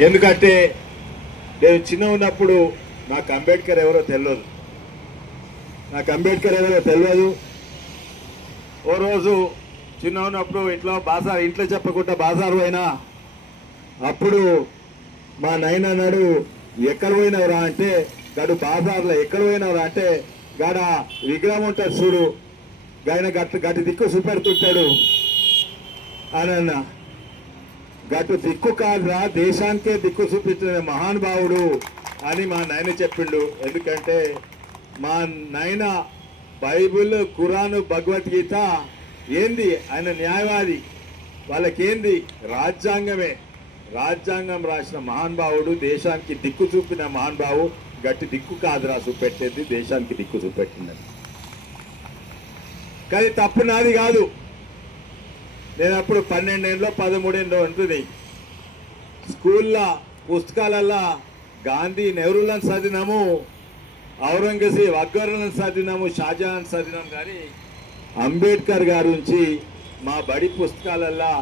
ఎందుకంటే నేను చిన్న ఉన్నప్పుడు నాకు అంబేద్కర్ ఎవరో తెలియదు. ఓ రోజు చిన్న ఉన్నప్పుడు ఇట్లా బాజార్ ఇంట్లో చెప్పకుండా బాజారు అయినా అప్పుడు మా నాయన అన్నాడు, ఎక్కడ పోయినవరా అంటే, గడు బాజార్లో ఎక్కడ పోయినవరా అంటే, గాడ విగ్రహం ఉంటుంది చూడు, గాయన గట్టి దిక్కు చూపెడుతుంటాడు అని అన్న. గటు దిక్కు కాదురా, దేశానికే దిక్కు చూపించిన మహానుభావుడు అని మా నాయన చెప్పిండు. ఎందుకంటే మా నాయన బైబిల్, ఖురాను, భగవద్గీత ఏంది, ఆయన న్యాయవాది, వాళ్ళకేంది రాజ్యాంగమే. రాజ్యాంగం రాసిన మహానుభావుడు, దేశానికి దిక్కు చూపిన మహానుభావు. గట్టి దిక్కు కాదురా చూపెట్టేది, దేశానికి దిక్కు చూపెట్టిందని. కానీ తప్పు నాది కాదు. నేను అప్పుడు 12 ఏళ్ళలో 13 ఏళ్ళలో ఉంటుంది. స్కూల్లో పుస్తకాలల్లో గాంధీ, నెహ్రూలను చదివినాము, ఔరంగజేబ్, అక్బర్లను చదివినాము, షాజహాన్ చదివినాము. కానీ అంబేద్కర్ గారి నుంచి మా బడి పుస్తకాలల్లో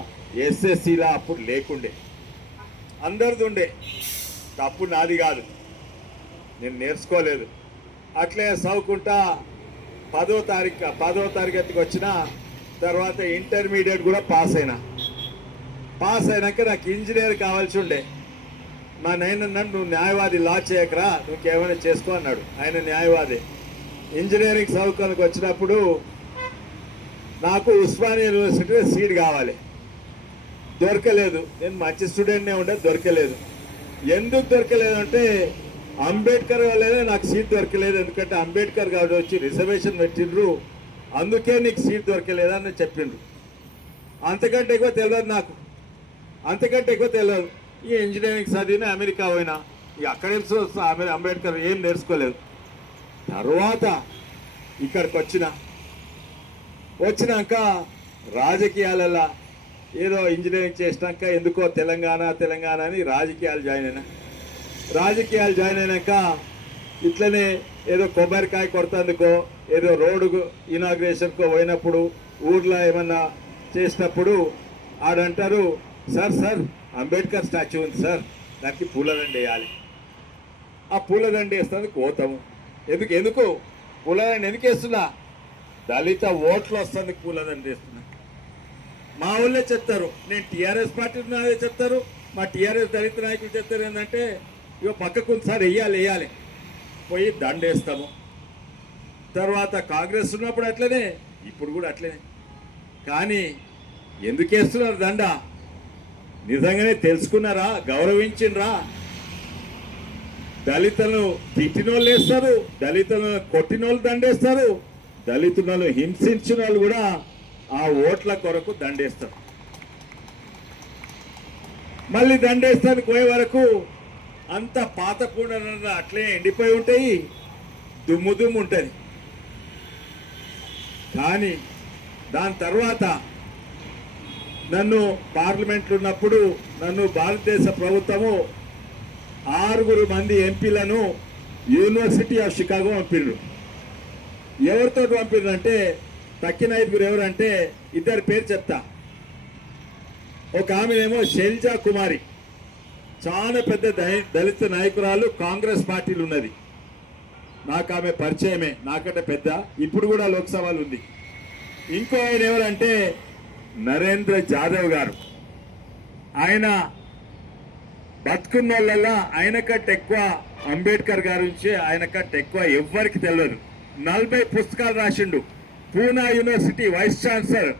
ఎస్ఎస్సిలా అప్పుడు లేకుండే, అందరిది ఉండే. తప్పు నాది కాదు, నేను నేర్చుకోలేదు. అట్లే చదువుకుంటా 10వ తరగతికి వచ్చిన తర్వాత ఇంటర్మీడియట్ కూడా పాస్ అయినాక నాకు ఇంజనీర్ కావాల్సి ఉండే. మా నాయన అన్నాడు, నువ్వు న్యాయవాది, లా చేయకరా, నువ్వు ఏమైనా చేసుకో అన్నాడు. ఆయన న్యాయవాది. ఇంజనీరింగ్ చదువుకోనికి వచ్చినప్పుడు నాకు ఉస్మానియా యూనివర్సిటీలో సీట్ కావాలి, దొరకలేదు. నేను మంచి స్టూడెంట్నే ఉండే, దొరకలేదు. ఎందుకు దొరకలేదు అంటే అంబేద్కర్ వల్లనే నాకు సీట్ దొరకలేదు. ఎందుకంటే అంబేద్కర్ గారు వచ్చి రిజర్వేషన్ పెట్టిండ్రు, అందుకే నీకు సీట్ దొరకలేదని చెప్పిండ్రు. అంతకంటే ఎక్కువ తెలియదు. ఈ ఇంజనీరింగ్ చదివిన అమెరికా పోయినా, ఇక అక్కడ అంబేద్కర్ ఏం నేర్చుకోలేదు. తర్వాత ఇక్కడికి వచ్చినాక రాజకీయాలలో ఏదో ఇంజనీరింగ్ చేసినాక ఎందుకో తెలంగాణ అని రాజకీయాలు జాయిన్ అయినాక ఇట్లనే ఏదో కొబ్బరికాయ కొడుతందుకో, ఏదో రోడ్డు ఇనాగ్రేషన్కో పోయినప్పుడు, ఊర్లో ఏమన్నా చేసినప్పుడు ఆడంటారు, సార్ అంబేద్కర్ స్టాచ్యూ ఉంది సార్, దానికి పూలదండ వేయాలి. ఆ పూలదండ వేస్తానికి పోతాము. ఎందుకు పూలదండ ఎందుకు వేస్తున్నా? దళిత ఓట్లు వస్తుంది పూలదండ వేస్తున్నా. మా ఊళ్ళే చెప్తారు, నేను టీఆర్ఎస్ పార్టీ నాదే చెప్తారు, మా టీఆర్ఎస్ దళిత నాయకులు చెప్తారు ఏంటంటే, ఇక పక్కకు సార్ వేయాలి పోయి దండ వేస్తాము. తర్వాత కాంగ్రెస్ ఉన్నప్పుడు అట్లనే, ఇప్పుడు కూడా అట్లనే. కానీ ఎందుకు వేస్తున్నారు దండ? నిజంగానే తెలుసుకున్నారా? గౌరవించిండ్రా? దళితులను తిట్టినోళ్ళు వేస్తారు, దళితులను కొట్టినోళ్ళు దండేస్తారు, దళితులను హింసించిన వాళ్ళు కూడా ఆ ఓట్ల కొరకు దండేస్తారు. మళ్ళీ దండేస్తానికి పోయే వరకు అంత పాత పూడన అట్లే ఎండిపోయి ఉంటాయి, దుమ్ము ఉంటుంది. కానీ దాని తర్వాత నన్ను పార్లమెంట్లో ఉన్నప్పుడు నన్ను భారతదేశ ప్రభుత్వము 6 మంది ఎంపీలను యూనివర్సిటీ ఆఫ్ షికాగో పంపిండ్రు. ఎవరితో పంపిండ్రు అంటే, తక్కిన 5 ఎవరంటే 2 పేరు చెప్తా. ఒక ఆమెనేమో శైలజా కుమారి, చాలా పెద్ద దళిత నాయకురాలు, కాంగ్రెస్ పార్టీలు ఉన్నది. నాకు ఆమె పరిచయమే, నాకంటే పెద్ద, ఇప్పుడు కూడా లోక్సభలో ఉంది. ఇంకో ఆయన ఎవరంటే నరేంద్ర జాదవ్ గారు. ఆయన బతుకున్న వాళ్ళల్లో ఆయన కంటే ఎక్కువ అంబేద్కర్ గారి నుంచి ఆయన కంటే ఎక్కువ ఎవ్వరికి తెలియదు. 40 పుస్తకాలు రాసిండు. Poona university vice chancellor.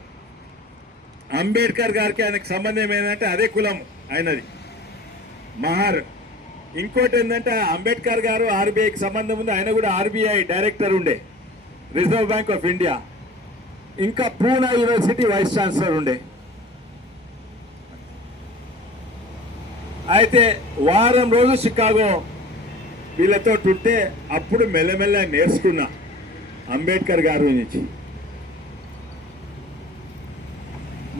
Ambedkar గారికి ఆయనకు సంబంధం ఏంటంటే అదే కులం ఆయనది, మహార్. ఇంకోటి ఏంటంటే అంబేద్కర్ గారు ఆర్బీఐకి సంబంధం ఉంది, ఆయన కూడా ఆర్బీఐ డైరెక్టర్ ఉండే, రిజర్వ్ బ్యాంక్ ఆఫ్ ఇండియా. ఇంకా పూనా యూనివర్సిటీ వైస్ ఛాన్సలర్ ఉండే. అయితే వారం రోజు షికాగో వీళ్ళతో ఉంటే అప్పుడు మెల్లమెల్ల నేర్చుకున్నా అంబేద్కర్ గారి నుంచి.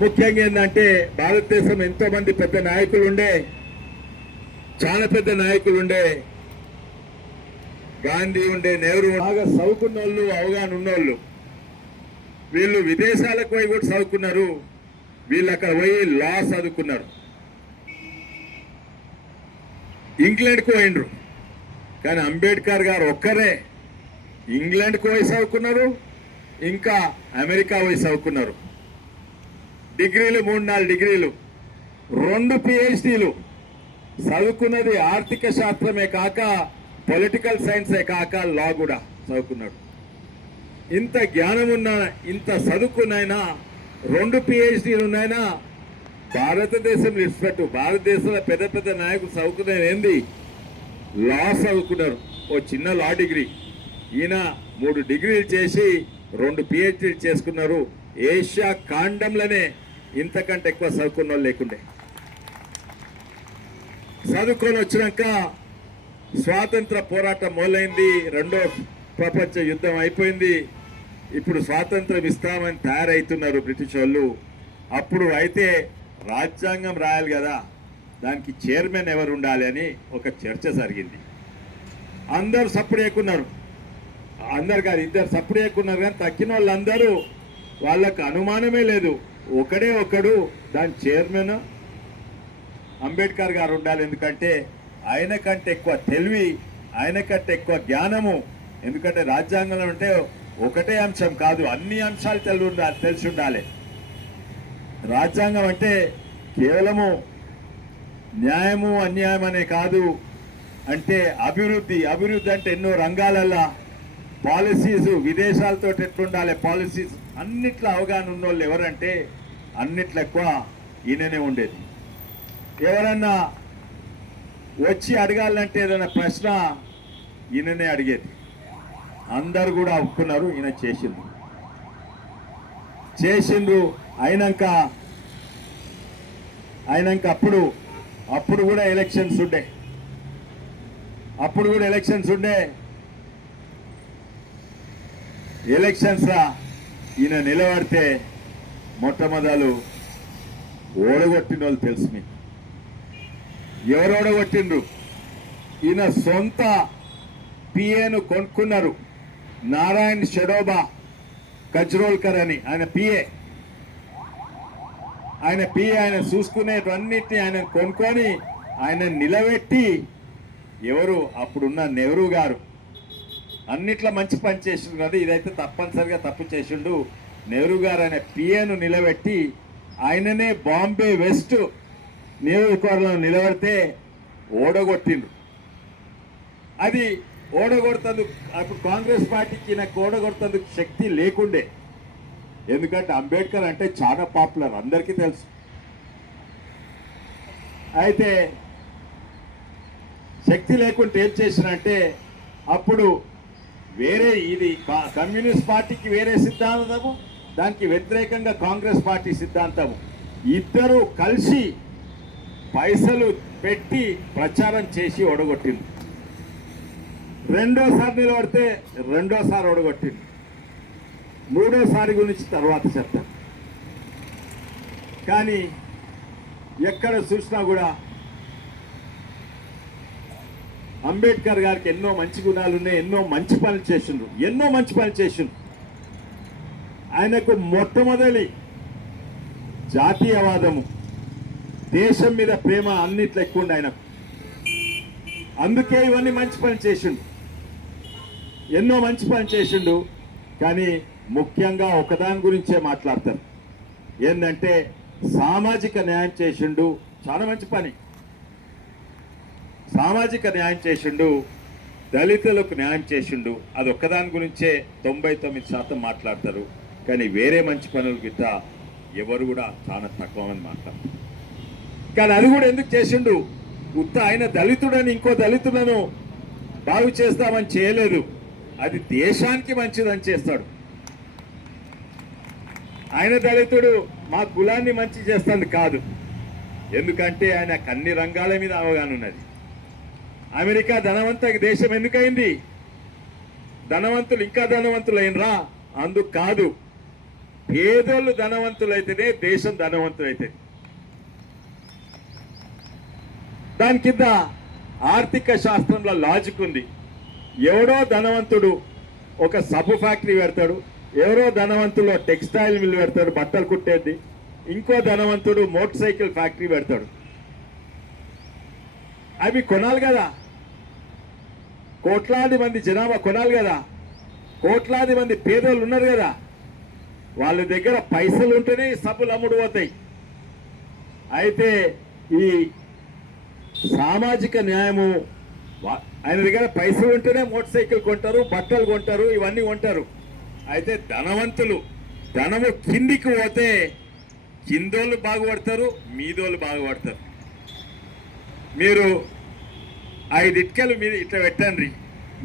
ముఖ్యంగా ఏంటంటే భారతదేశం ఎంతో మంది పెద్ద నాయకులు ఉండే, చాలా పెద్ద నాయకులు ఉండే. గాంధీ ఉండే, నెహ్రూ, బాగా చదువుకున్న వాళ్ళు, అవగాహన ఉన్నోళ్ళు. వీళ్ళు విదేశాలకు పోయి కూడా చదువుకున్నారు, వీళ్ళు అక్కడ పోయి లా చదువుకున్నారు. ఇంగ్లాండ్కు పోయిండ్రు. కానీ అంబేద్కర్ గారు ఒక్కరే ఇంగ్లాండ్కు పోయి చదువుకున్నారు, ఇంకా అమెరికా పోయి చదువుకున్నారు. డిగ్రీలు 3-4 డిగ్రీలు, 2 PhDలు చదువుకున్నది. ఆర్థిక శాస్త్రమే కాక పొలిటికల్ సైన్సే కాక లా కూడా చదువుకున్నాడు. ఇంత జ్ఞానం ఉన్న, ఇంత చదువుకున్నైనా 2 PhDలు ఉన్నాయినా భారతదేశం రెస్పెక్ట్. భారతదేశంలో పెద్ద పెద్ద నాయకులు చదువుకునేది ఏంది? లా చదువుకున్నారు. ఓ చిన్న లా డిగ్రీ. ఈయన 3 డిగ్రీలు చేసి 2 PhDలు చేసుకున్నారు. ఏషియా ఖండంలోనే ఇంతకంటే ఎక్కువ చదువుకున్న వాళ్ళు లేకుండే. చదువుకొని వచ్చినాక స్వాతంత్ర పోరాటం మొదలైంది. 2వ ప్రపంచ యుద్ధం అయిపోయింది. ఇప్పుడు స్వాతంత్రం ఇస్తామని తయారవుతున్నారు బ్రిటిష్ వాళ్ళు. అప్పుడు అయితే రాజ్యాంగం రాయాలి కదా, దానికి చైర్మన్ ఎవరు ఉండాలి అని ఒక చర్చ జరిగింది. అందరూ సప్పుడు ఎక్కున్నారు. అందరు కాదు, 2 సప్పుడు ఎక్కున్నారు. కానీ తక్కిన వాళ్ళందరూ వాళ్ళకు అనుమానమే లేదు, ఒకడు దాని చైర్మన్ అంబేద్కర్ గారు ఉండాలి. ఎందుకంటే ఆయన కంటే ఎక్కువ తెలివి, ఆయన కంటే ఎక్కువ జ్ఞానము. ఎందుకంటే రాజ్యాంగంలో అంటే ఒకటే అంశం కాదు, అన్ని అంశాలు తెలిసి ఉండాలి. రాజ్యాంగం అంటే కేవలము న్యాయము అన్యాయం అనే కాదు, అంటే అభివృద్ధి అంటే ఎన్నో రంగాలల్లో పాలసీస్, విదేశాలతో ఎట్లుండాలి పాలసీస్, అన్నిట్లో అవగాహన ఉన్న వాళ్ళు ఎవరంటే అన్నిట్లో ఎక్కువ ఈయననే ఉండేది. ఎవరన్నా వచ్చి అడగాలంటే ఏదైనా ప్రశ్న ఈయననే అడిగేది. అందరు కూడా ఒప్పుకున్నారు, ఈయన చేసిండ్రు. అయినాక అప్పుడు కూడా ఎలక్షన్స్ ఉండే. ఎలక్షన్స్ ఈయన నిలబడితే మొట్టమొదలు ఓడగొట్టిన వాళ్ళు తెలుసు మీకు. ఎవరు ఓడగొట్టిండ్రు? ఈయన సొంత పిఏను కొనుక్కున్నారు. నారాయణ్ షడోబా కజ్రోల్కర్ అని ఆయన పిఏ. ఆయన చూసుకునేటన్నిటిని ఆయన కొనుక్కొని ఆయన నిలబెట్టి, ఎవరు అప్పుడున్న నెహ్రూ గారు అన్నిట్లో మంచి పని చేసిండు కదా, ఇదైతే తప్పనిసరిగా తప్పు చేసిండు. నెహ్రూ గారు ఆయన పిఏను నిలబెట్టి ఆయననే బాంబే వెస్ట్ నియోజకవర్గంలో నిలబడితే ఓడగొట్టిండ్రు. అది ఓడగొడుతందుకు అప్పుడు కాంగ్రెస్ పార్టీకి నాకు ఓడగొడుతందుకు శక్తి లేకుండే. ఎందుకంటే అంబేద్కర్ అంటే చాలా పాపులర్, అందరికీ తెలుసు. అయితే శక్తి లేకుంటే ఏం చేసినంటే, అప్పుడు వేరే ఇది కమ్యూనిస్ట్ పార్టీకి వేరే సిద్ధాంతము, దానికి వ్యతిరేకంగా కాంగ్రెస్ పార్టీ సిద్ధాంతము, ఇద్దరు కలిసి పైసలు పెట్టి ప్రచారం చేసి ఓడగొట్టింది. రెండోసారి నిలబడితే రెండోసారి ఓడగొట్టింది. మూడోసారి గురించి తర్వాత చెప్తాను. కానీ ఎక్కడ చూసినా కూడా అంబేద్కర్ గారికి ఎన్నో మంచి గుణాలు ఉన్నాయి, ఎన్నో మంచి పనులు చేసిండ్రు. ఆయనకు మొట్టమొదటి జాతీయవాదము, దేశం మీద ప్రేమ అన్నిట్లో ఎక్కువ ఉండే ఆయనకు. అందుకే ఇవన్నీ మంచి పని చేసిండు, ఎన్నో మంచి పని చేసిండు. కానీ ముఖ్యంగా ఒకదాని గురించే మాట్లాడతారు, ఏంటంటే సామాజిక న్యాయం చేసిండు. చాలా మంచి పని, సామాజిక న్యాయం చేసిండు, దళితులకు న్యాయం చేసిండు. అది ఒక్కదాని గురించే 99% మాట్లాడతారు. కానీ వేరే మంచి పనులు గిట్ట ఎవరు కూడా చాలా తక్కువ మంది మాట్లాడతారు. కానీ అది కూడా ఎందుకు చేసిండు? ఆయన దళితుడని ఇంకో దళితులను బాగు చేస్తామని చేయలేదు, అది దేశానికి మంచిదని చేస్తాడు. ఆయన దళితుడు మా కులాన్ని మంచి చేస్తుంది కాదు, ఎందుకంటే ఆయనకు అన్ని రంగాల మీద అవగాహన ఉన్నది. అమెరికా ధనవంత దేశం ఎందుకైంది? ధనవంతులు ఇంకా ధనవంతులైనరా? అందుకు కాదు, పేదోళ్ళు ధనవంతులైతేనే దేశం ధనవంతులైతే. దాని కింద ఆర్థిక శాస్త్రంలో లాజిక్ ఉంది. ఎవడో ధనవంతుడు ఒక సబ్బు ఫ్యాక్టరీ పెడతాడు, ఎవరో ధనవంతుడు టెక్స్టైల్ మిల్ పెడతాడు, బట్టలు కుట్టేది. ఇంకో ధనవంతుడు మోటార్ సైకిల్ ఫ్యాక్టరీ పెడతాడు. అవి కొనాలి కదా, కోట్లాది మంది జనాభా కొనాలి కదా, కోట్లాది మంది పేదలు ఉన్నారు కదా, వాళ్ళ దగ్గర పైసలు ఉంటేనే ఈ సబ్బులు అమ్ముడు పోతాయి. అయితే ఈ సామాజిక న్యాయము ఆయన దగ్గర పైసలు ఉంటేనే మోటార్ సైకిల్ కొంటారు, బట్టలు కొంటారు, ఇవన్నీ కొంటారు. అయితే ధనవంతులు ధనము కిందికి పోతే కిందోళ్ళు బాగుపడతారు, మీదోళ్ళు బాగుపడతారు. మీరు 5 ఇటుకలు మీద ఇట్లా పెట్టండి,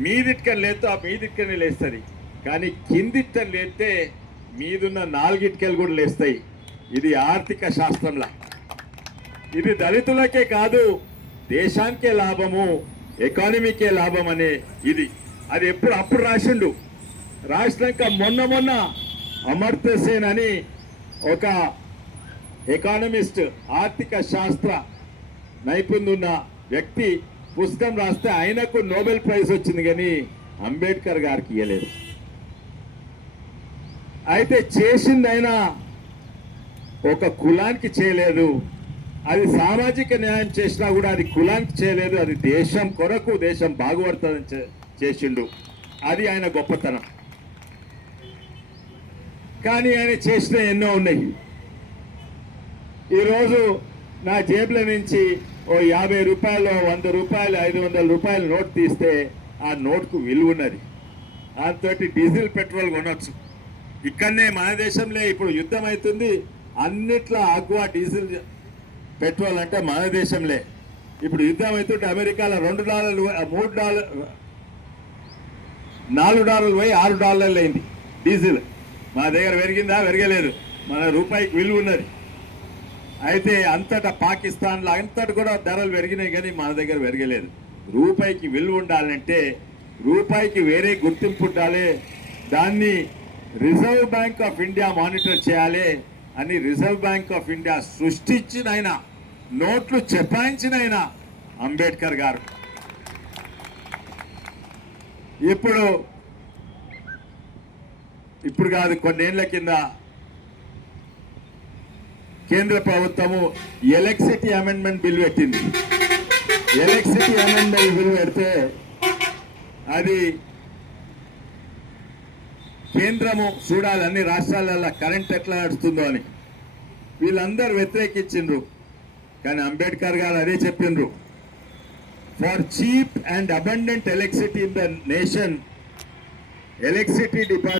మీదిట్టుకలు లేస్తే ఆ మీదిట్టుకని లేస్తుంది, కానీ కిందిట్టలు లేస్తే మీదున్న 4 ఇటుకలు కూడా లేస్తాయి. ఇది ఆర్థిక శాస్త్రంలా. ఇది దళితులకే కాదు, దేశానికే లాభము, ఎకానమీకే లాభం అనే ఇది. అది అప్పుడు రాసిండు. రాసినాక మొన్న అమర్త్య సేన్ అని ఒక ఎకానమిస్ట్, ఆర్థిక శాస్త్ర నైపుణ్యం ఉన్న వ్యక్తి పుస్తకం రాస్తే ఆయనకు నోబెల్ ప్రైజ్ వచ్చింది, కానీ అంబేద్కర్ గారికి ఇవ్వలేదు. అయితే చేసింది ఆయన ఒక కులానికి చేయలేదు, అది సామాజిక న్యాయం చేసినా కూడా అది కులానికి చేయలేదు, అది దేశం కొరకు, దేశం బాగుపడుతుందని చేసిండు. అది ఆయన గొప్పతనం. కానీ ఆయన చేసిన ఎన్నో ఉన్నాయి. ఈరోజు నా జేబుల నుంచి ఓ 50 రూపాయలు, 100 రూపాయలు, 500 రూపాయల నోట్ తీస్తే ఆ నోట్కు విలువ ఉన్నది. దాంతో డీజిల్ పెట్రోల్ కొనవచ్చు. ఇక్కడనే మన దేశంలో ఇప్పుడు యుద్ధం అవుతుంది, అన్నిట్లో ఆక్వా డీజిల్ పెట్రోల్ అంటే మన దేశంలో ఇప్పుడు యుద్ధం అవుతుంటే అమెరికాలో $2, $3, $4 పోయి $6 అయింది డీజిల్. మన దగ్గర పెరిగిందా? పెరగలేదు. మన రూపాయికి విలువ ఉన్నది. అయితే అంతటా పాకిస్తాన్లో అంతటి కూడా ధరలు పెరిగినాయి, కానీ మన దగ్గర పెరగలేదు. రూపాయికి విలువ ఉండాలంటే రూపాయికి వేరే గుర్తింపు ఉండాలి. దాన్ని reserve bank of India monitor చేయాలి అని రిజర్వ్ బ్యాంక్ ఆఫ్ ఇండియా సృష్టించిన ఆయన, నోట్లు చెపాయించిన ఆయన అంబేద్కర్ గారు. ఇప్పుడు కాదు, కొన్నేళ్ల కింద కేంద్ర ప్రభుత్వము ఎలక్ట్రిసిటీ అమెండ్మెంట్ బిల్ పెట్టింది. ఎలక్ట్రిసిటీ అమెండ్మెంట్ బిల్ పెడితే అది కేంద్రము చూడాలి అన్ని రాష్ట్రాలలో కరెంట్ ఎట్లా నడుస్తుందో అని. వీళ్ళందరూ వ్యతిరేకించిండ్రు, కానీ అంబేద్కర్ గారు అదే చెప్పిండ్రు. For cheap and abundant electricity in the nation, electricity department